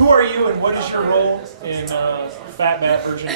Who are you and what is your role in Fat Bat version 2?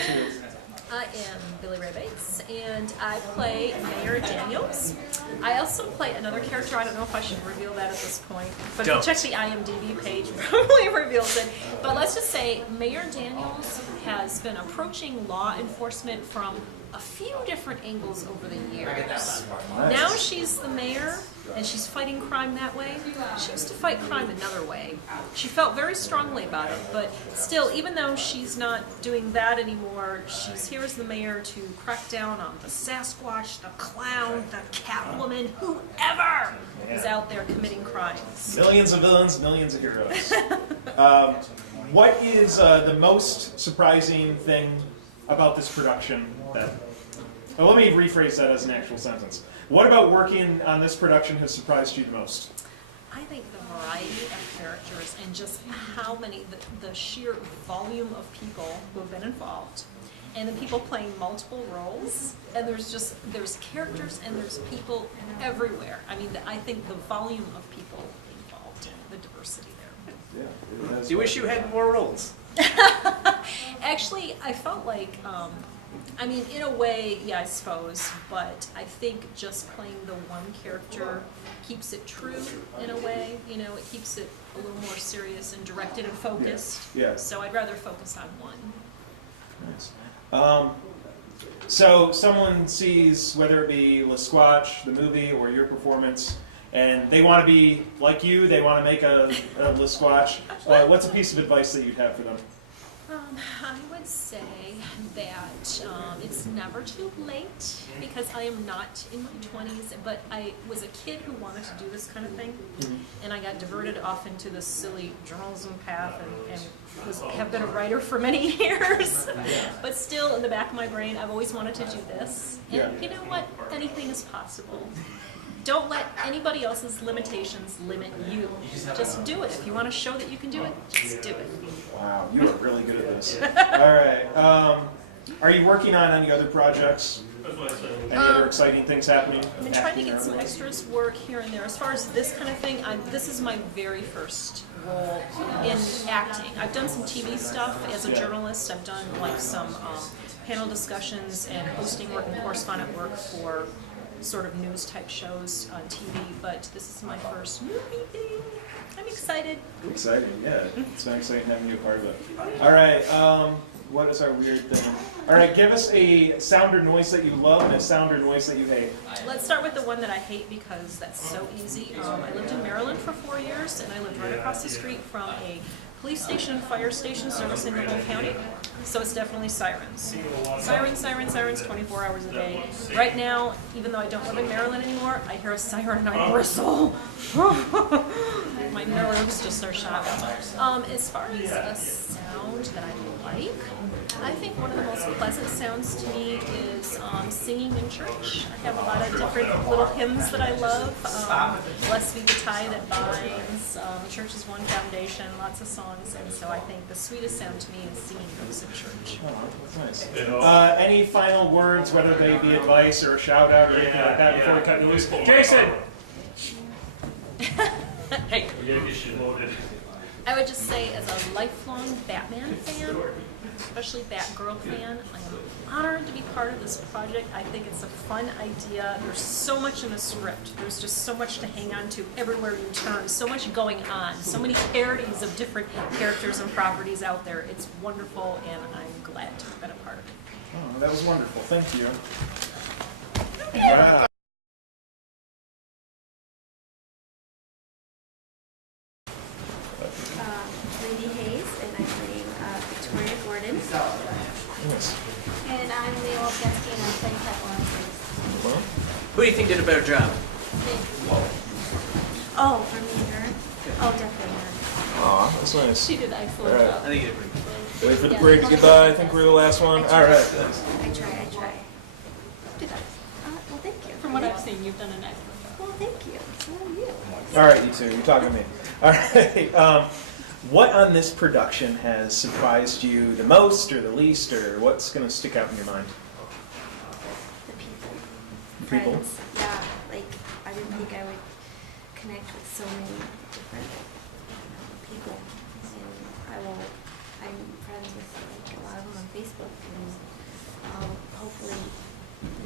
I am Billy Ray Bates, and I play Mayor Daniels. I also play another character. I don't know if I should reveal that at this point, but if you check the IMDb page, it probably reveals it. But let's just say Mayor Daniels has been approaching law enforcement from a few different angles over the years. Now she's the mayor, and she's fighting crime that way. She used to fight crime another way. She felt very strongly about it, but still, even though she's not doing that anymore, she's here as the mayor to crack down on the Sasquatch, the clown, the Catwoman, whoever is out there committing crimes. Millions of villains, millions of heroes. What is the most surprising thing about this production that... Well, let me rephrase that as an actual sentence. What about working on this production has surprised you the most? I think the variety of characters and just how many, the sheer volume of people who have been involved, and the people playing multiple roles, and there's characters and there's people everywhere. I mean, I think the volume of people involved, the diversity there. Yeah. Do you wish you had more roles? Actually, I felt like, I mean, in a way, yeah, I suppose, but I think just playing the one character keeps it true in a way. You know, it keeps it a little more serious and directed and focused. Yeah. So I'd rather focus on one. Nice. So someone sees, whether it be the Squatch, the movie, or your performance, and they want to be like you, they want to make a Squatch. What's a piece of advice that you'd have for them? I would say that it's never too late, because I am not in my 20s, but I was a kid who wanted to do this kind of thing, and I got diverted off into this silly journalism path and have been a writer for many years. But still, in the back of my brain, I've always wanted to do this. And you know what? Anything is possible. Don't let anybody else's limitations limit you. Just do it. If you want to show that you can do it, just do it. Wow, you are really good at this. All right. Are you working on any other projects? Any other exciting things happening? I've been trying to get some extras work here and there. As far as this kind of thing, this is my very first role in acting. I've done some TV stuff as a journalist. I've done like some panel discussions and hosting work and correspondent work for sort of news type shows on TV, but this is my first movie thing. I'm excited. Exciting, yeah. It's been exciting having you a part of it. All right, what is our weird thing? All right, give us a sound or noise that you love and a sound or noise that you hate. Let's start with the one that I hate, because that's so easy. I lived in Maryland for 4 years, and I lived right across the street from a police station and fire station servicing the whole county. So it's definitely sirens. Sirens, sirens, sirens, 24 hours a day. Right now, even though I don't live in Maryland anymore, I hear a siren and I bristle. My nerves just are shot. As far as a sound that I like, I think one of the most pleasant sounds to me is singing in church. I have a lot of different little hymns that I love. Blessed be the tie that binds. The church is one foundation, lots of songs, and so I think the sweetest sound to me is singing those in church. Oh, that's nice. Any final words, whether they be advice or a shout out or anything like that before we cut loose? Jason! Hey! I would just say, as a lifelong Batman fan, especially Batgirl fan, I am honored to be part of this project. I think it's a fun idea. There's so much in the script. There's just so much to hang on to everywhere you turn. So much going on. So many parodies of different characters and properties out there. It's wonderful, and I'm glad to have been a part of it. Oh, that was wonderful. Thank you. Wow. Yes. And I'm Leo Pesky, and I'm playing Catwoman. Who do you think did a better job? Oh, for me and her? Oh, definitely her. Aw, that's nice. She did an excellent All right. job. I think you did pretty good. Wait for the parade to get by. I think we're the last one. All right. I try. Do that. Well, thank you. From what I've seen, you've done an excellent job. Well, thank you. So are you. All right, you two. You're talking to me. All right. What on this production has surprised you the most or the least, or what's going to stick out in your mind? The people. People? Friends. Yeah, like, I didn't think I would connect with so many different people. and I'm friends with like, a lot of them on Facebook, and I'll hopefully,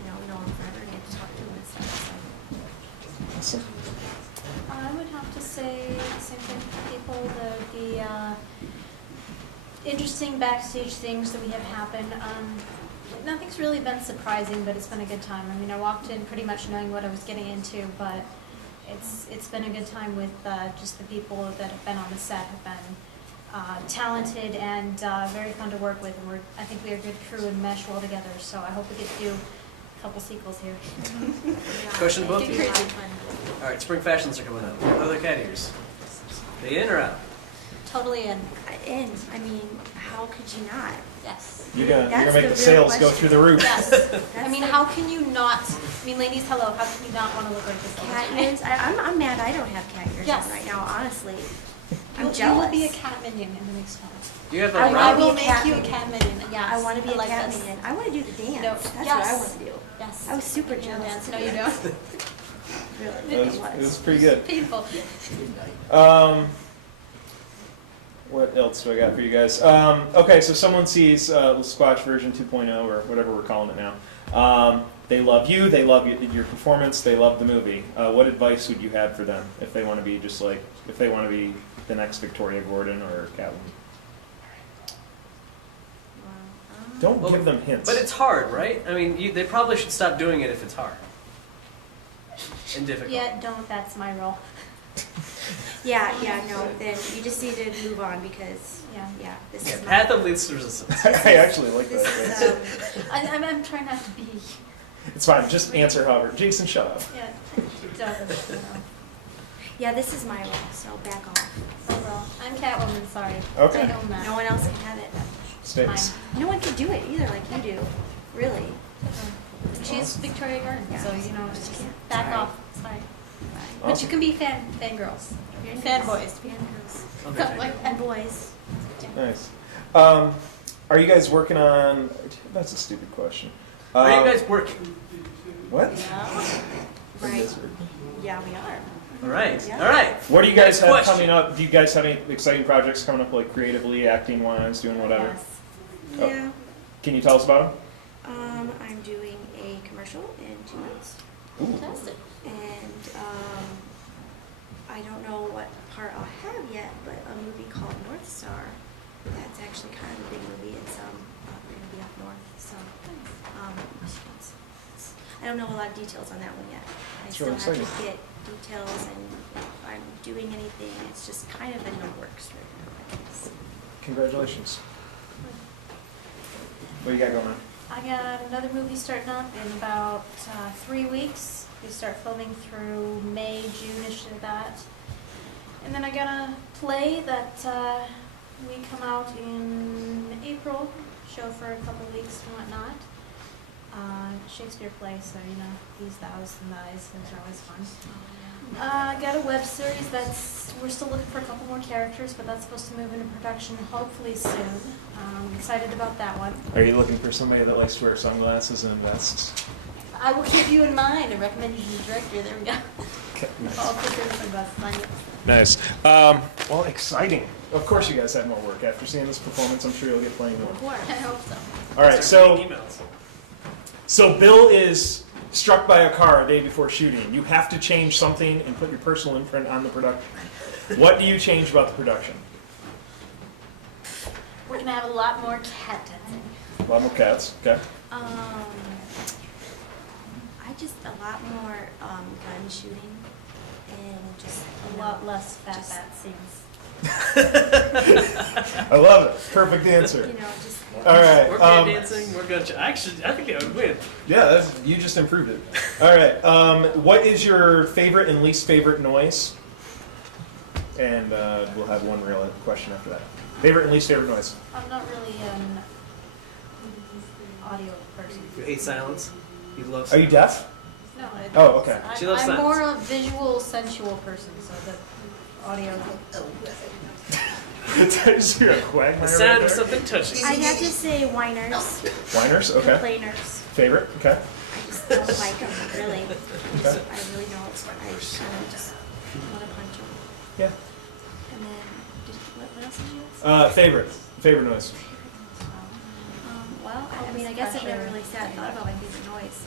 know them forever and get to talk to them and stuff, so. Awesome. I would have to say the same thing for people, the interesting backstage things that we have happen. Nothing's really been surprising, but it's been a good time. I mean, I walked in pretty much knowing what I was getting into, but it's been a good time with just the people that have been on the set have been talented and very fun to work with. And I think we are a good crew and mesh well together. So I hope we get to do a couple sequels here. Question to both of you. Great. All right, spring fashions are coming up. What other cat ears? They in or out? Totally in. In. I mean, how could you not? Yes. You're gonna That's make the the real sales go question. through the roof. Yes. I mean, how can you not? I mean, ladies, hello. How can you not want to look like this all the Cat time? ears? I'm mad I don't have cat ears Yes. on right now, honestly. I'm You jealous. will be a cat minion in the next film. Do you have I a wanna I Rob? be will a make cat you a minion. cat minion. Yes. I want to be a like cat this. minion. I want to do the dance. No. That's what I Yes. want to do. Yes. I was super You're gonna jealous. dance. No, you don't. Really, It was pretty good. Painful. What else do I got for you guys? Okay, so someone sees Squatch version 2.0 or whatever we're calling it now. They love you. They love your performance. They love the movie. What advice would you have for them if they want to be if they want to be the next Victoria Gordon or Catwoman? Don't Well, give them hints. But it's hard, right? I mean, they probably should stop doing it if it's hard and difficult. Yeah, don't. That's my role. Yeah, no, then you just need to move on because, Yeah. this Yeah, is my... path of least resistance. I actually like This that. is, I'm trying not to be. It's fine. Just answer however. Jason, shut up. Yeah. Don't. yeah, this is my role, so back off. Overall, I'm Catwoman. Sorry. Okay. I own that. No one else can have it. Stays. No one can do it either like you do, really. She's Victoria Gordon, Yeah. so just back Sorry. off. Sorry. But you Awesome. can be fangirls. Fanboys. Fangirls. Okay. Like, And boys. Nice. Are you guys working on? That's a stupid question. Are you guys working? What? yeah. Are you Right. guys working? Yeah, we are. All right. Yeah. All right. What do you guys Next have question. coming up? Do you guys have any exciting projects coming up, like creatively, acting wise, doing whatever? Yes. Oh. Yeah. Can you tell us about I'm doing a commercial in 2 months. them? Ooh. Fantastic. And I don't know what part I'll have yet, but a movie called North Star. That's actually kind of a big movie. It's going to be up north. So I don't know a lot of details on that one yet. I That's still really have to exciting. get details, and if I'm doing anything, it's just kind of in the works right now, I guess. Congratulations. What do you got going on? I got another movie starting up in about 3 weeks. We start filming through May, June-ish of that. And then I got a play that we come out in April, show for a couple of weeks and whatnot. Shakespeare play, so these, thous, and thys, those are always fun. Got a web series we're still looking for a couple more characters, but that's supposed to move into production hopefully soon. Excited about that one. Are you looking for somebody that likes to wear sunglasses and vests? I will keep you in mind and recommend you to the director. There we go. Okay, I'll put there some glasses on you. nice. Well, exciting. Of course, you guys have more work after seeing this performance. I'm sure you'll get plenty more. Of course. I hope so. All right, Start so getting emails. Bill is struck by a car a day before shooting. You have to change something and put your personal imprint on the production. What do you change about the production? We're gonna have a lot more cat dancing. A lot more cats. Okay. I just a lot more gun shooting and just A lot less fat scenes. I love it. Perfect answer. Just All right. We're good dancing. We're good. Actually, I think I would win. Yeah, you just improved it. All right. What is your favorite and least favorite noise? And we'll have one real question after that. Favorite and least favorite noise? I'm not really an audio person. You hate silence. You love. Are you deaf? No. Oh, okay. She loves I'm silence. more a visual, sensual person, so the audio. Did I just hear a quagmire? The sound right of there? something touching. I have to say whiners, Whiners? Okay. complainers. Favorite? Okay. I just don't like them, really. Okay. I really don't. I kind of just want to punch them. Yeah. And then What else did you ask? Favorite noise. Well, I mean, I guess I've never really sat and thought about my favorite noise.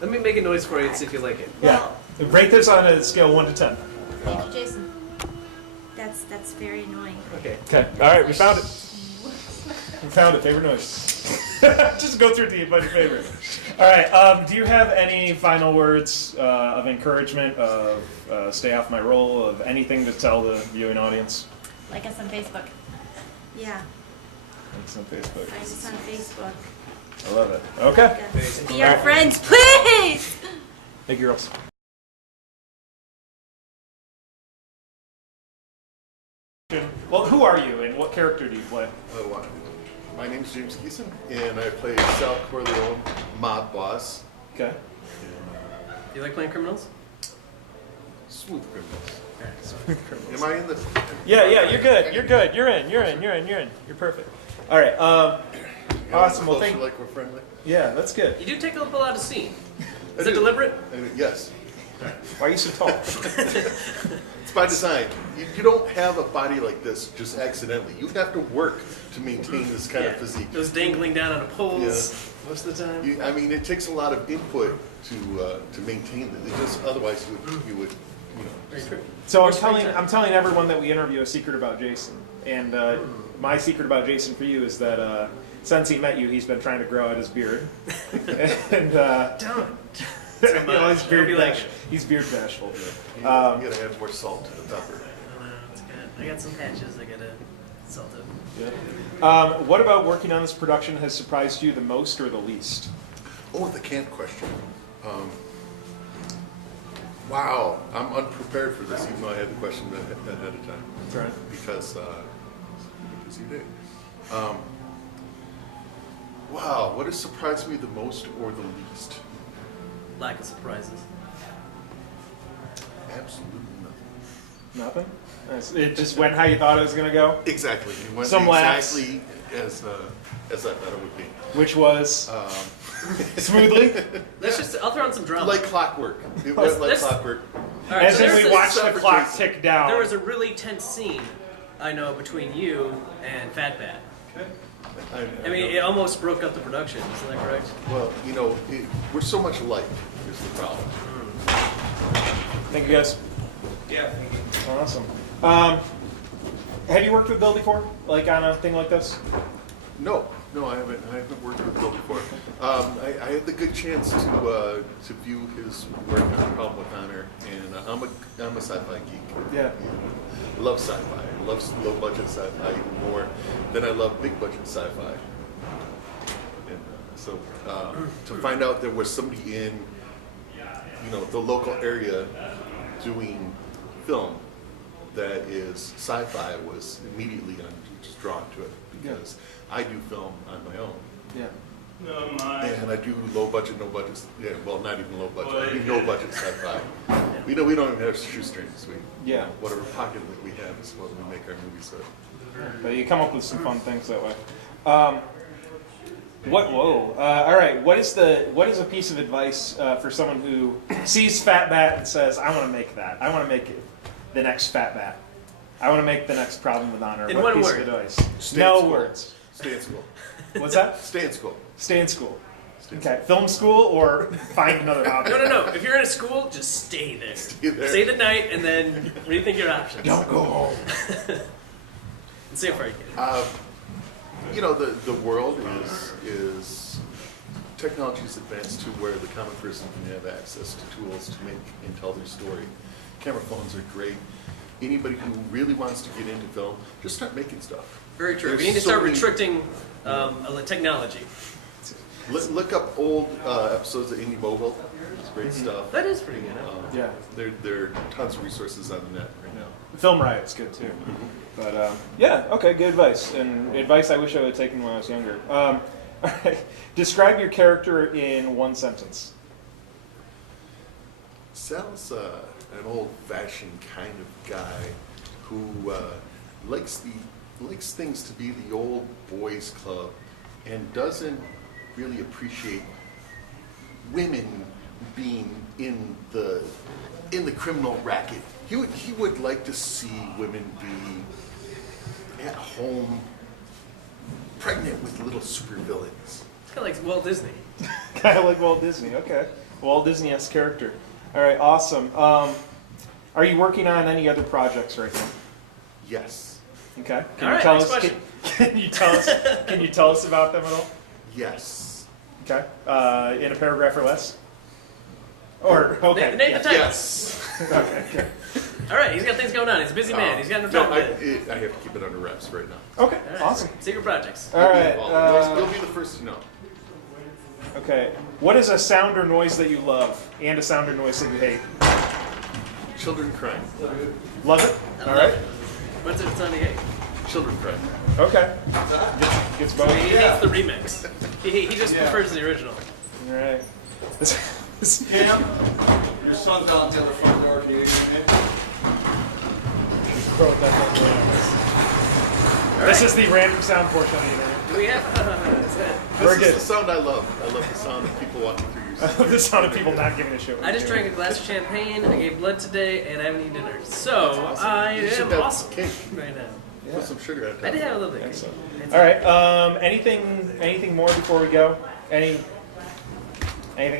Let me make a noise for you and see if you like it. Yeah. Rate this on a scale of 1 to 10. Thank you, Jason. That's very annoying. Okay. Okay. All right, we found it. We found it. Favorite noise. Just go through the bunch of favorite. All right. Do you have any final words of encouragement, of stay off my roll, of anything to tell the viewing audience? Like us on Facebook. Yeah, Thanks on Facebook. find us on Facebook. I love it. Okay. Be our friends, please! Hey, girls. Well, who are you and what character do you play? My name's James Geeson, and I play Sal Corleone, mob boss. Okay. You like playing criminals? Smooth criminals. Am I in the? Yeah, you're good. You're good. You're in. You're perfect. All right. Awesome. Well, Closer thank. like we're friendly. Yeah, that's good. You do take a lot of scene. Is I it do. deliberate? Yes, Why are you so tall? it's by design. You don't have a body like this just accidentally. You have to work to maintain this kind of physique. Those dangling down on poles Yeah. most of the time. I mean, it takes a lot of input to maintain it. It just otherwise you would Very true. So More screen time. I'm telling everyone that we interview a secret about Jason, and my secret about Jason for you is that since he met you, he's been trying to grow out his beard, and Don't. you know, he's Don't beard be like he's beard bashful. you gotta add more salt to the pepper. It's good. I got some patches I gotta salt it. Yeah. What about working on this production has surprised you the most or the least? Oh, the camp question. Wow, I'm unprepared for this, even though I had the question ahead of time. Right. Because you did. Wow, what has surprised me the most or the least? Lack of surprises. Absolutely nothing. Nothing. Nice. It just went how you thought it was gonna go, Exactly. It went Some laughs. exactly as I thought it would be. which was smoothly. I'll throw in some drama. Like clockwork. It went like Let's- clockwork. All right, As so in there's we a- watched the separate clock Jason. tick down. There was a really tense scene, I know, between you and Fat Bat. I mean, it almost broke up the production. Isn't that correct? well, we're so much alike is the problem. Thank you guys. Yeah. Awesome. Have you worked with Bill before, like on a thing like this? No, I haven't worked with Bill before. I had the good chance to view his work on Problem with Honor, and I'm a sci-fi geek. Yeah. I love sci-fi. I love low budget sci-fi even more than I love big budget sci-fi. And so to find out there was somebody in the local area doing film that is sci-fi was immediately just drawn to it because I do film on my own. Yeah. And I do low budget, no budget. Yeah, well, not even low budget. I do no budget sci-fi. We don't even have shoestrings. Whatever pocket that we have is what we make our movies with. But you come up with some fun things that way. Whoa. All right. What is a piece of advice for someone who sees Fat Bat and says, "I want to make that. I want to make it the next Fat Bat. I want to make the next Problem with Honor." In what one piece word. of advice? Stay in No school. words. Stay in school. What's that? Stay in school. Stay in school. Stay in Okay. Film school or find another hobby. No. If you're in a school, just stay there. Stay there. Stay the night and then rethink your options. Don't go home. And see how far you get. The world is technology's advanced to where the common person can have access to tools to make and tell their story. Camera phones are great. Anybody who really wants to get into film, just start making stuff. Very true. There's We need to so start many- restricting technology. Look up old episodes of Indie Mobile. It's great stuff. That is pretty good. Yeah. There are tons of resources on the net right now. Film Riot's good too. But okay, good advice. And advice I wish I would have taken when I was younger. All right. Describe your character in one sentence. Sal's an old-fashioned kind of guy who likes things to be the old boys club and doesn't really appreciate women being in the criminal racket he would like to see women be at home, pregnant with little supervillains. It's kind of like Walt Disney. Kind of like Walt Disney. Okay, Walt Disney-esque character. All right, awesome. Are you working on any other projects right now? Yes. Okay. All right, next question. Can you tell us? Can you tell us about them at all? Yes. Okay. In a paragraph or less. Or okay. Name the title. Yes. Okay. All right, he's got things going on. He's a busy man. He's got no time. I have to keep it under wraps right now. Okay. All right. Awesome. Secret projects. All right. You'll be the first to know. Okay. What is a sound or noise that you love, and a sound or noise that you hate? Children crying. Love it. I All love right. it. What's it sounding like? Children crying. Okay. Gets both. He hates the remix. He just prefers the original. All right. Cam, your son's out the other front door. Can you This is the random sound portion of the internet. Do we have? We're This good. is the sound I love. I love the sound of people walking through your The sound of people not giving a shit. I just drank a glass of champagne. I gave blood today, and I haven't eaten dinner. So I You should am have awesome cake. right now. Put some sugar on top. I did have a little bit. Excellent. All right. Anything more before we go? Anything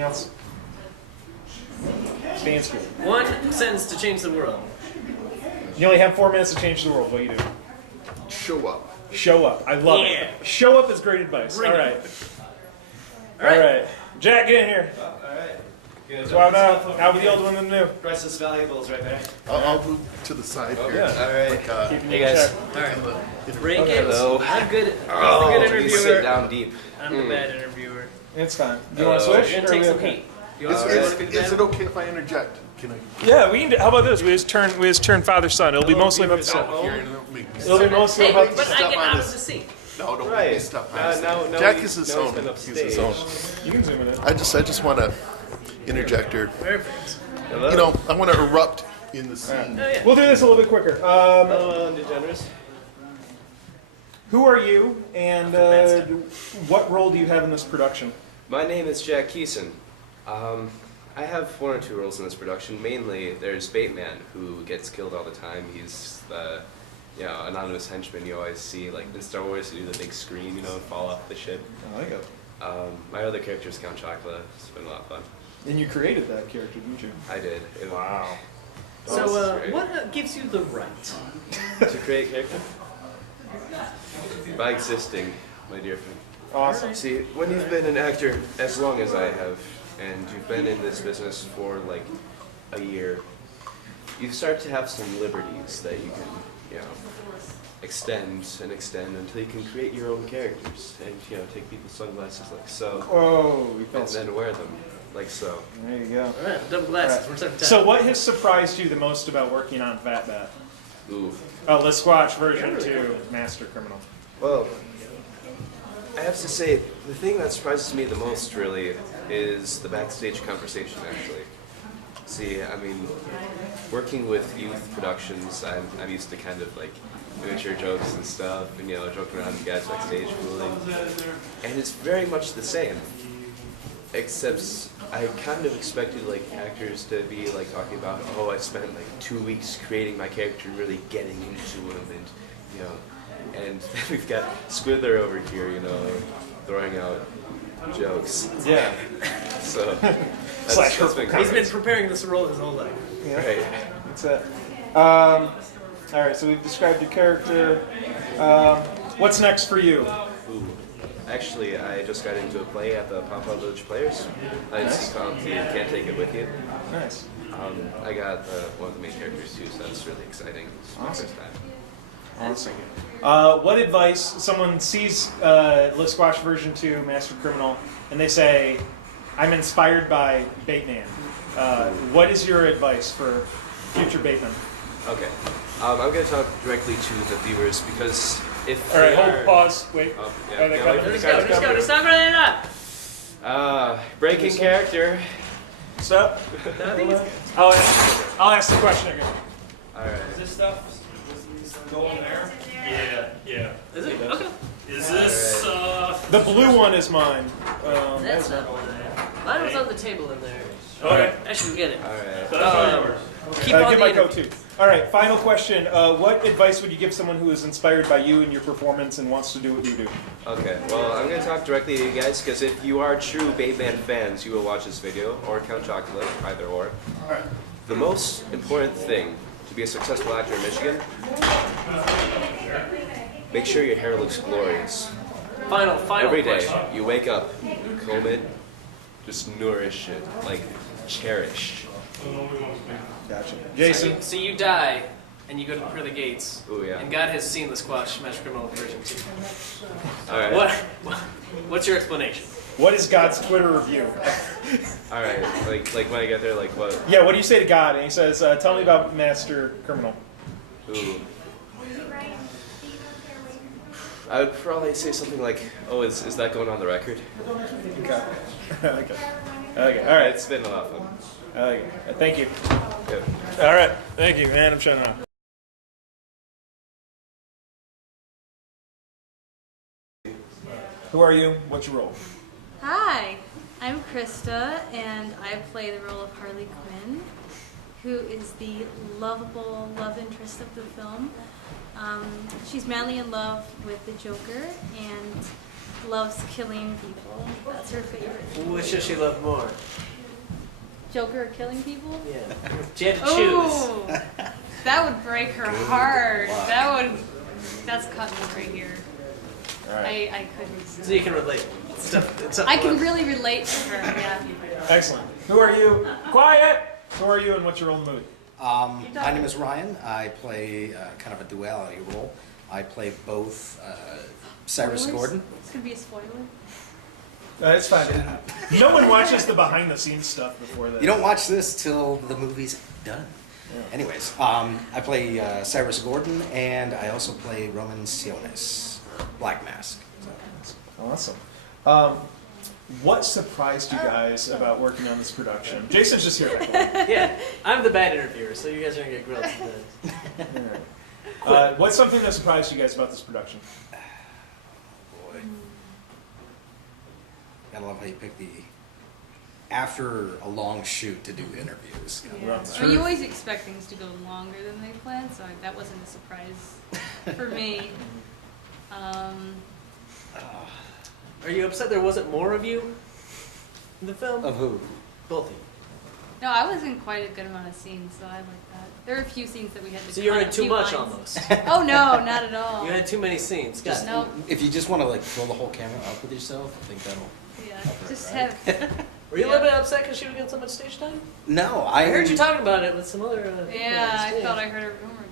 else? Stay in school. One sentence to change the world. You only have 4 minutes to change the world. What do you do? Show up. Show up. I love Yeah. it. Show up is great advice. Bring All it. right. All right. All right. Jack, get in here. Alright. Swap out. Out with the old one and the new. Priceless valuables right there. I'll move to the side here. Yeah. Alright. Like, Keeping Hey you in guys. check. All right. in the- Break it. Hello. I'm good. Oh, I'm the good you sit interviewer. down deep. I'm the bad interviewer. It's fine. Do you want to Hello. switch? You're or gonna are take we some okay? heat. You want Is, to is it okay if I interject? Can I? Yeah, we can. How about this? We just turn father son. It'll be mostly about the No, here, don't make me It'll be mostly Hey, about but the I get Stop on out this. of the seat. No, don't Right. make me stop. Now Jack we- is his now own. he's been He's his upstage. own. You can zoom it in. I just want to interject her. Perfect. Hello. You know, I want to erupt in the scene. Oh yeah. We'll do this a little bit quicker. Hello, DeGeneres. Who are you, and what role do you have in this production? My name is Jack Keeson. I have 1 or 2 roles in this production. Mainly, there's Bateman, who gets killed all the time. He's the anonymous henchman you always see, like in Star Wars, who do the big scream, and fall off the ship. I like it. My other character is Count Chocula. It's been a lot of fun. And you created that character, didn't you? I did. Wow. So, great. what gives you the right? To create a character? By existing, my dear friend. Awesome. See, when you've been an actor as long as I have, and you've been in this business for like a year, you start to have some liberties that you can, extend and extend until you can create your own characters and, take people's sunglasses like so, Oh, we and felt then wear them like so. There you go. All right, double glasses. We're set for time. So, what has surprised you the most about working on Fat Bat? Ooh. Oh, the Squatch version 2, Master Criminal. Well, I have to say, the thing that surprises me the most, really, is the backstage conversation, actually. See, I mean, working with youth productions, I'm used to kind of like immature jokes and stuff, and joking around with guys backstage, fooling. And it's very much the same, except I kind of expected like actors to be like talking about, oh, I spent like 2 weeks creating my character, really getting into him, and and we've got Squidler over here, throwing out jokes. Yeah. So Slash that's been He's been great. preparing this role his whole life. Yeah. Right. That's it. All right, so we've described your character. What's next for you? Ooh. Actually, I just got into a play at the Papa Village Players. I Nice. called You Can't Take It With You. Nice. I got one of the main characters too, so that's really exciting. It's my Awesome. first time. Awesome. What advice, someone sees Liz Squash version 2, Master Criminal, and they say, I'm inspired by Bateman. What is your advice for future Bateman? Okay. I'm going to talk directly to the viewers because if All right, they hold, are- pause, wait. yeah, Are they yeah, coming? wait Just for go, the just go, camera. just knock it up. Breaking character. Stop. No, I think it's I'll ask the question again. Alright. This stuff is going there. Yeah. Is it? Okay. Is this, The blue one is mine. That's not mine. Mine was on the table in there. okay. I should get it. Alright. So that's all yours. keep on get the my interview. coat too. All right, final question. What advice would you give someone who is inspired by you and your performance and wants to do what you do? Okay, well, I'm going to talk directly to you guys because if you are true Bateman fans, you will watch this video, or Count Chocula, either or. The most important thing to be a successful actor in Michigan, make sure your hair looks glorious. Final Every day, question. you wake up, you comb it, just nourish it, like cherish. Gotcha. Jason. So you die, and you go for the gates. Ooh, yeah. And God has seen the Squatch Magic Criminal version 2. All right. What's your explanation? What is God's Twitter review? All right. Like when I get there, like what? Yeah, what do you say to God? And he says, tell me about Master Criminal. Ooh. I would probably say something like, "Oh, is that going on the record?" Okay. Okay. Okay. All right. It's been a lot of fun. Okay. Thank you. Yep. All right. Thank you, man. I'm shutting off. Who are you? What's your role? Hi, I'm Krista, and I play the role of Harley Quinn, who is the lovable love interest of the film. She's madly in love with the Joker and loves killing people. That's her favorite. Which does she love more? Joker or killing people? Yeah. She had to choose. Oh, that would break her heart. That's cutting right here. All right. I couldn't. So you can relate. It's tough I can really relate to her, yeah. Excellent. Who are you? Quiet! Who are you and what's your role in the movie? My name is Ryan. I play kind of a duality role. I play both Cyrus Spoilers? Gordon. This could be a spoiler. It's fine. No one watches the behind-the-scenes stuff before that. You don't watch this till the movie's done. Yeah. Anyways, I play Cyrus Gordon, and I also play Roman Sionis, Black Mask. Awesome. What surprised you guys about working on this production? Jason's just here. Yeah, I'm the bad interviewer, so you guys are gonna get grilled today. What's something that surprised you guys about this production? Boy. Gotta love how you pick after a long shoot to do interviews. Yeah. I mean, you always expect things to go longer than they planned, so that wasn't a surprise for me. Are you upset there wasn't more of you in the film? Of who? Both of you. No, I was in quite a good amount of scenes, so I like that. There are a few scenes that we had to So you were cut in a too few much lines. almost. Oh no, not at all. You had too many scenes. Just, No. If you just want to like fill the whole camera up with yourself, I think that'll. Yeah, just Right. have. Were you a little bit upset because you were getting so much stage time? No, I heard you talking about it with some other. Yeah, I stage. thought I heard a rumor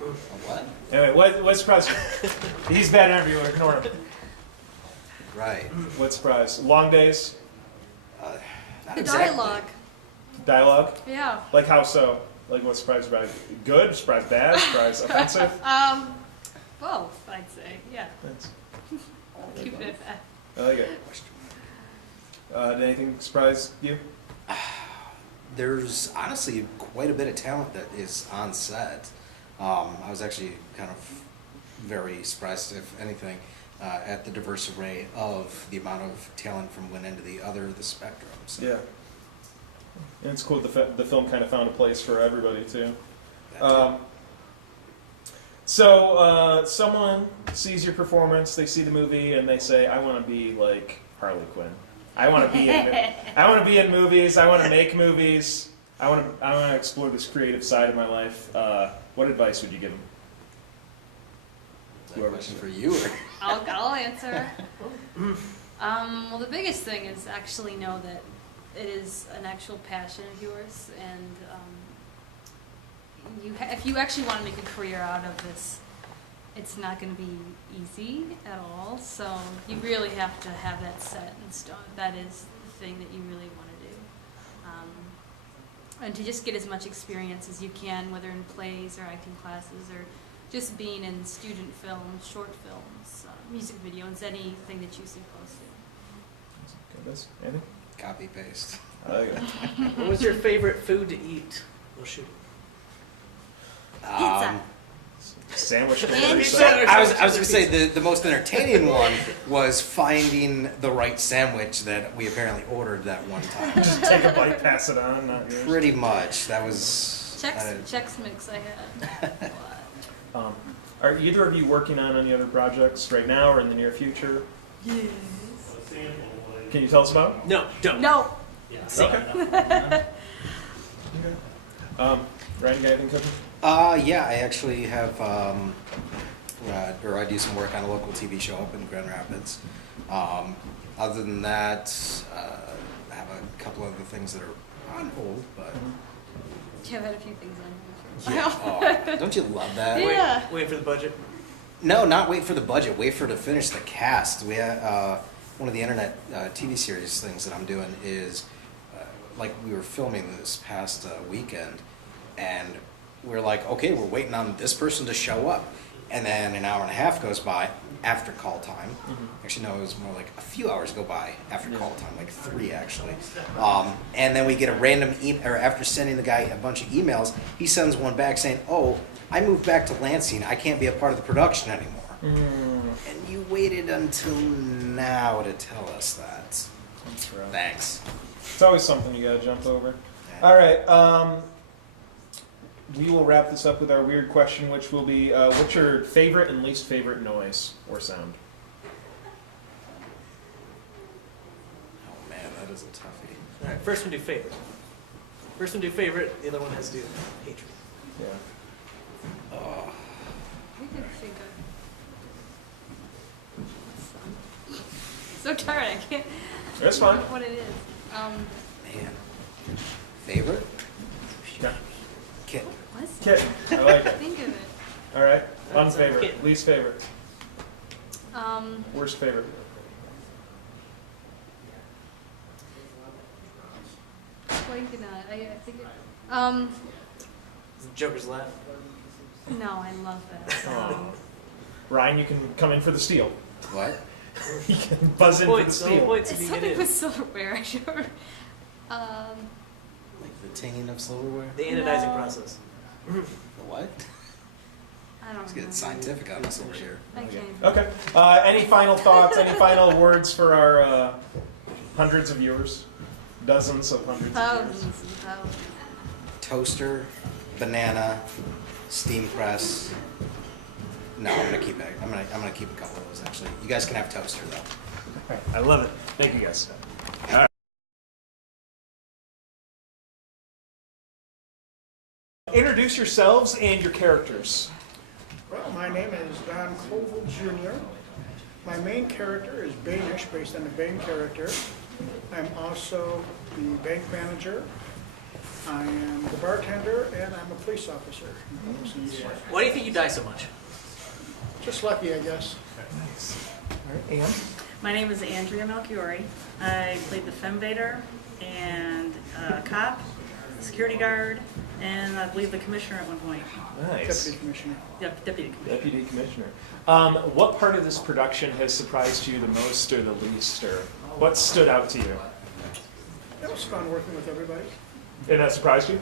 going around. What? Anyway, what surprised you? He's a bad interviewer. Ignore him. Right. What surprised? Long days? Not The exactly. dialogue. Dialogue? Yeah. Like how so? Like what surprised about it? Good? Surprised bad? Surprised offensive? Both, I'd say. Yeah. Thanks. Keep it at that. I like it. Did anything surprise you? There's honestly quite a bit of talent that is on set. I was actually kind of very surprised, if anything, at the diverse array of the amount of talent from one end to the other of the spectrum. So Yeah. And it's cool the film kind of found a place for everybody too. that So someone sees your performance, they see the movie, and they say, "I want to be like Harley Quinn. I want to be I want to be in movies. I want to make movies. I want to explore this creative side of my life." What advice would you give them? Is that a question for you? Or? I'll answer. Well, the biggest thing is actually know that it is an actual passion of yours, and if you actually want to make a career out of this, it's not going to be easy at all. So you really have to have that set in stone. That is the thing that you really want to do, and to just get as much experience as you can, whether in plays or acting classes or just being in student films, short films, music videos, anything that you see posted. Goodness, Andy? Copy paste. I like it. What was your favorite food to eat? Oh shoot. Pizza. Sandwich. I was going to say the most entertaining one was finding the right sandwich that we apparently ordered that one time. Just take a bite, pass it on. Not yours. Pretty much. That was Chex Mix I had. Are either of you working on any other projects right now or in the near future? Yes. Can you tell us about 'em? No, don't. No. Okay. Ryan, you got anything cooking? Yeah, I actually have, or I do some work on a local TV show up in Grand Rapids. Other than that, I have a couple other things that are on hold, but I've had a few things on yeah. Oh, don't you love that? Yeah. Wait for the budget. No, not wait for the budget. Wait for to finish the cast. We have one of the internet TV series things that I'm doing is like we were filming this past weekend, and we're like, okay, we're waiting on this person to show up, and then an hour and a half goes by after call time. Actually, no, it was more like a few hours go by after call time, like 3 actually. And then we get a random or after sending the guy a bunch of emails, he sends one back saying, "Oh, I moved back to Lansing. I can't be a part of the production anymore." And you waited until now to tell us that. That's right. Thanks. It's always something you gotta jump over. All right. We will wrap this up with our weird question, which will be, what's your favorite and least favorite noise or sound? Oh man, that is a toughie. All right, first one do favorite. First one do favorite, the other one has to do hatred. Yeah. Oh, I could think of. So tired, I can't. That's fine. What it is. man. Favorite? Yeah. Kitten. What's Kitten. I like it. Think of it. All right. That's Unfavorite. kitten. Least favorite. Um, Worst favorite. blanking on it. I think it. Joker's laugh. No, I love that. Oh. Ryan, you can come in for the steal. What? You can buzz in for the Points, no steal. points if It's you get something in. with silverware. I'm sure. Like the tinging of silverware? The anodizing No. process. The what? I don't Let's know. get scientific on this over here. I can't. Okay. Any final thoughts? Any final words for our hundreds of viewers? Dozens of hundreds of Thousands viewers. and thousands. Toaster, banana, steam press. No, I'm gonna keep it. I'm gonna keep a couple of those actually. You guys can have toaster though. All right. I love it. Thank you guys. Introduce yourselves and your characters. Well, my name is Don Koval Jr. My main character is Banish, based on the Bane character. I'm also the bank manager. I am the bartender, and I'm a police officer. Why do you think you die so much? Just lucky, I guess. Nice. All right. And My name is Andrea Melchiori. I played the Femvader and cop, security guard, and I believe the commissioner at one point. nice. Deputy Commissioner. Deputy commissioner. Deputy Commissioner. What part of this production has surprised you the most or the least, or what stood out to you? It was fun working with everybody. And that surprised you?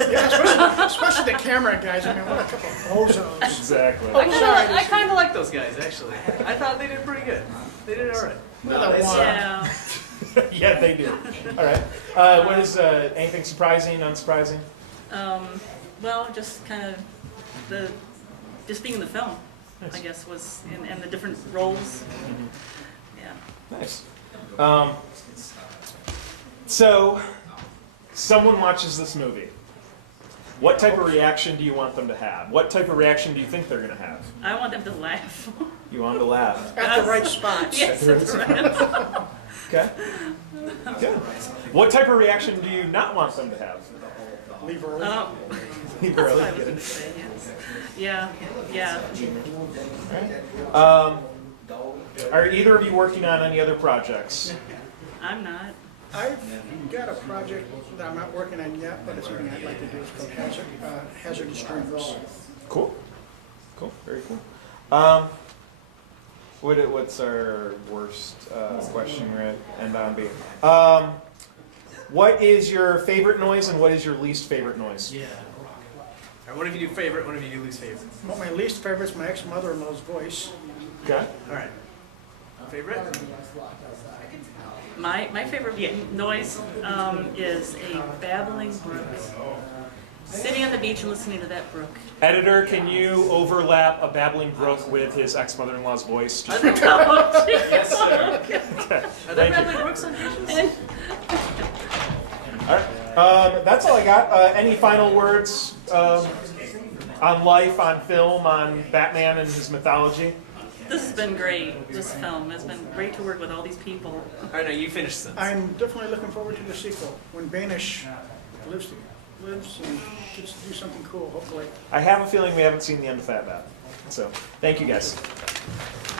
Yeah, especially the camera guys. I mean, what a couple of bozos. Exactly. I kind of like those guys, actually. I thought they did pretty good. They did all right. Another one. Yeah. Yeah, they do. All right. What is anything surprising, unsurprising? Well, just kind of just being in the film, I guess, was and the different roles. Yeah. Nice. So, someone watches this movie. What type of reaction do you want them to have? What type of reaction do you think they're going to have? I want them to laugh. You want them to laugh. At the right spots. Yes, that's right. Okay. Good. What type of reaction do you not want them to have? Leave early. You That's really what I was get going it. to say, yes. Yeah, Are either of you working on any other projects? I'm not. I've got a project that I'm not working on yet, but it's something I'd like to do. It's called Hazardous Dreams. Cool. Cool. Very cool. What's our worst question we're at end on being? What is your favorite noise and what is your least favorite noise? Yeah. All right, one of you do favorite, one of you do least favorite. Well, my least favorite is my ex-mother-in-law's voice. Okay. All right. Favorite? My favorite noise is a babbling brook Sitting on the beach and listening to that brook. Editor, can you overlap a babbling brook with his ex-mother-in-law's voice? Just Oh, jeez. Okay. Are there Thank you. probably brooks on beaches? All right. That's all I got. Any final words on life, on film, on Batman and his mythology? This has been great, this film. It's been great to work with all these people. All right, now you finish this. I'm definitely looking forward to the sequel, when Banish lives and gets to do something cool, hopefully. I have a feeling we haven't seen the end of Fat Bat. So, thank you guys.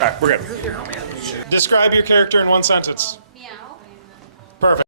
All right, we're good. Describe your character in one sentence. Meow. Perfect.